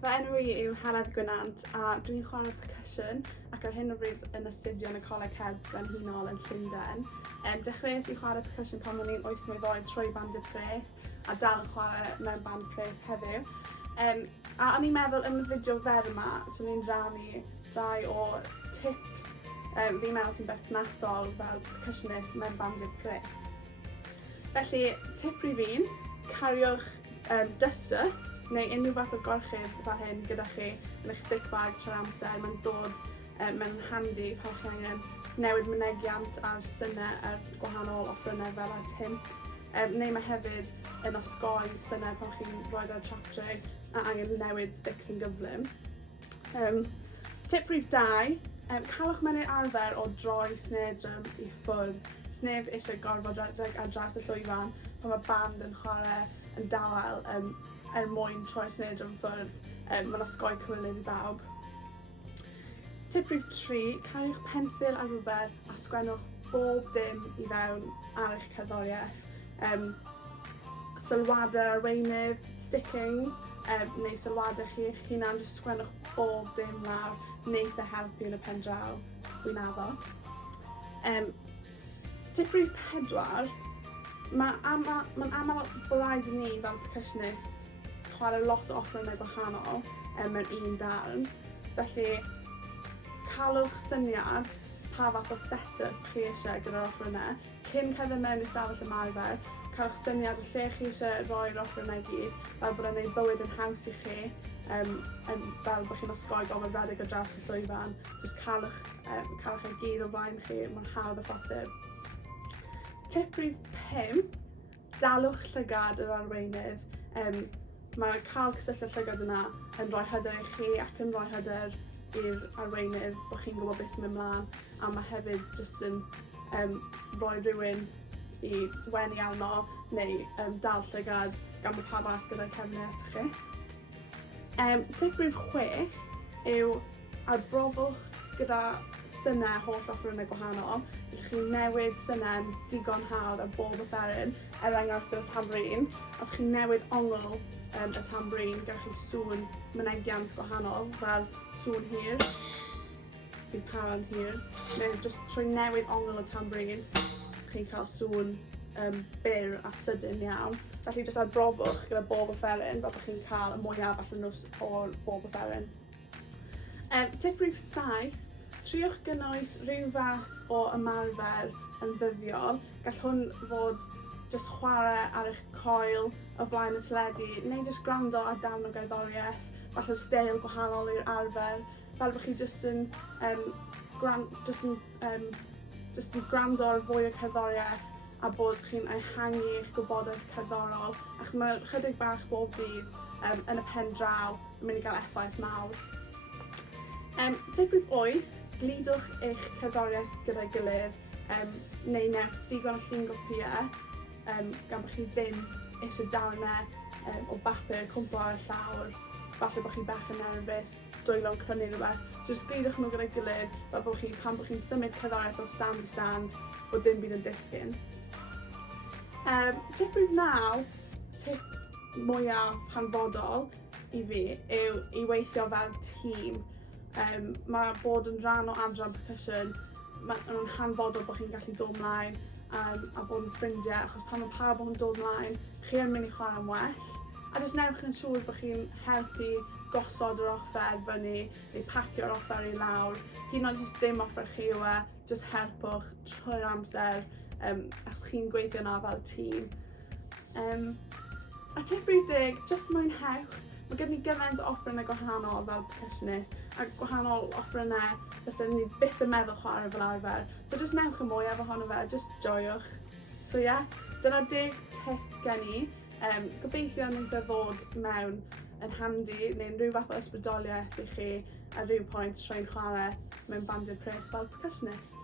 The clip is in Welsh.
fy enw i yw Heledd Gwynant a dwi'n chwarae percussion ac ar hyn o bryd yn astudio yn y Coleg Cerdd Frenhinol yn Llundain. Dechreuais i chwarae percussion pan o'n i'n 8 mlwydd oed trwy bandiau pres a dal yn chwarae mewn band pres heddiw. A o'n i'n meddwl yn y fideo fer yma, swn i'n rannu rai o tips fi'n meddwl sy'n berthnasol fel percussionist mewn bandiau pres. Felly, tip rhif 1, cariwch duster neu unrhyw fath o gorchudd fel hyn gyda chi yn eich stick bag trwy'r amser. Mae'n dod mewn handi pan chi angen newid mynegiant ar synnau gwahanol offerynnau fel y timps. Neu mae hefyd yn osgoi synnau pan chi'n rhoi'r trap tray a angen newid sticks yn gyflym. Tip rhif 2, calwch mewn i'r arfer o droi snare drum i ffwrdd. Sneb eisiau gorfod rhedeg ar draws y llwyfan pan mae band yn chwarae yn dawel mwyn troi snare drum ffwrdd. Mae'n osgoi cywilydd i bawb. Tip rhif 3, cariwch pensil a rhywbeth a sgwennwch bob dim i fewn ar eich cerddoriaeth. Sylwadau arweinydd, stickings, neu sylwadau chi eich hunan, jyst sgwennwch bob dim lawr, wneith e helpu yn y pen draw, dwi'n addo. Tip rhif 4, mae'n aml bod rhaid i ni fel percussionist chwarae lot o offerynnau gwahanol mewn un darn. Felly, calwch syniad pa fath o set-up chi eisiau gyda'r offerynnau. Cyn cerdded mewn i stafell ymarfer, calwch syniad o lle chi eisiau rhoi'r offerynnau gyd, fel bod e'n gwneud bywyd yn haws i chi, fel bod chi'n osgoi gofod rhedeg ar draws y llwyfan. Jyst calwch e gyd o flaen chi mor hawdd â phosib. Tip rhif 5, dalwch llygad yr arweinydd. Mae cael cysylltu'r llygad yna yn rhoi hyder i chi ac yn rhoi hyder i'r arweinydd bod chi'n gwybod beth sy'n mynd mlaen, a mae hefyd jyst yn rhoi rhywun i wenu arno neu dal llygad gan bod pawb arall gyda'i cefnir chi. Tip rhif 6 yw arbrofwch gyda synnau holl offerynnau gwahanol. Felly chi'n newid synnau'n digon hawdd ar bob offeryn, enghraifft gyda tambrin. Os chi'n newid ongl y tambrin, gallwch chi sŵn mynegiant gwahanol, fel sŵn hir, sy'n para'n hir, neu jyst trwy newid ongl y tambrin, chi'n cael sŵn byr a sydyn iawn. Felly jyst arbrofwch gyda bob offeryn, fel bod chi'n cael y mwyaf allan o'r bob offeryn. Tip rhif 7, triwch gynnwys rhyw fath o ymarfer yn ddyddiol. Gall hwn fod jyst chwarae ar eich coil o flaen y teledu, neu jyst gwrando ar darn o gerddoriaeth, falle steil gwahanol i'r arfer, fel bod chi jyst yn gwrando ar fwy o cerddoriaeth a bod chi'n ehangu eich gwybodaeth cerddorol, achos mae chydig bach bob dydd yn y pen draw yn mynd i gael effaith mawr. Tip rhif 8, glidwch eich cerddoriaeth gyda'i gilydd, neu newch digon o llun gopïau, gan bod chi ddim eisiau darnau o bapur cwmpo ar y llawr. Falle bod chi bach yn nerfus, dwylo'n crynu rhywbeth. Jyst glidwch nhw gyda'i gilydd, fel bod pan bod chi'n symud cerddoriaeth o stand i stand, bod dim byd yn disgyn. Tip rhif 9, tip mwyaf hanfodol i fi, yw i weithio fel tîm. Mae bod yn rhan o adran percussion, mae'n hanfodol bod chi'n gallu dod ymlaen a bod yn ffrindiau, achos pan mae pawb yn dod ymlaen, chi yn mynd i chwarae'n well. A jyst newch yn siŵr bod chi'n helpu gosod yr offer fyny, neu pacio'r offer i lawr. Hyd yn oed os dim offer chi yw e, jyst helpwch trwy'r amser, achos chi'n gweithio yna fel tîm. A tip rhif 10, jyst mwynhewch. Mae gen i gymaint o offerynnau gwahanol fel percussionist, a gwahanol offerynnau fysen ni byth yn meddwl chwarae fel arfer. So jyst newch y mwyaf ohono fe, jyst joiwch. So dyna 10 tip gen i. Gobeithio wneith e fod mewn yn handi neu'n rhyw fath o ysbrydoliaeth i chi ar rhyw pwynt trwy'n chwarae mewn bandiau pres fel percussionist.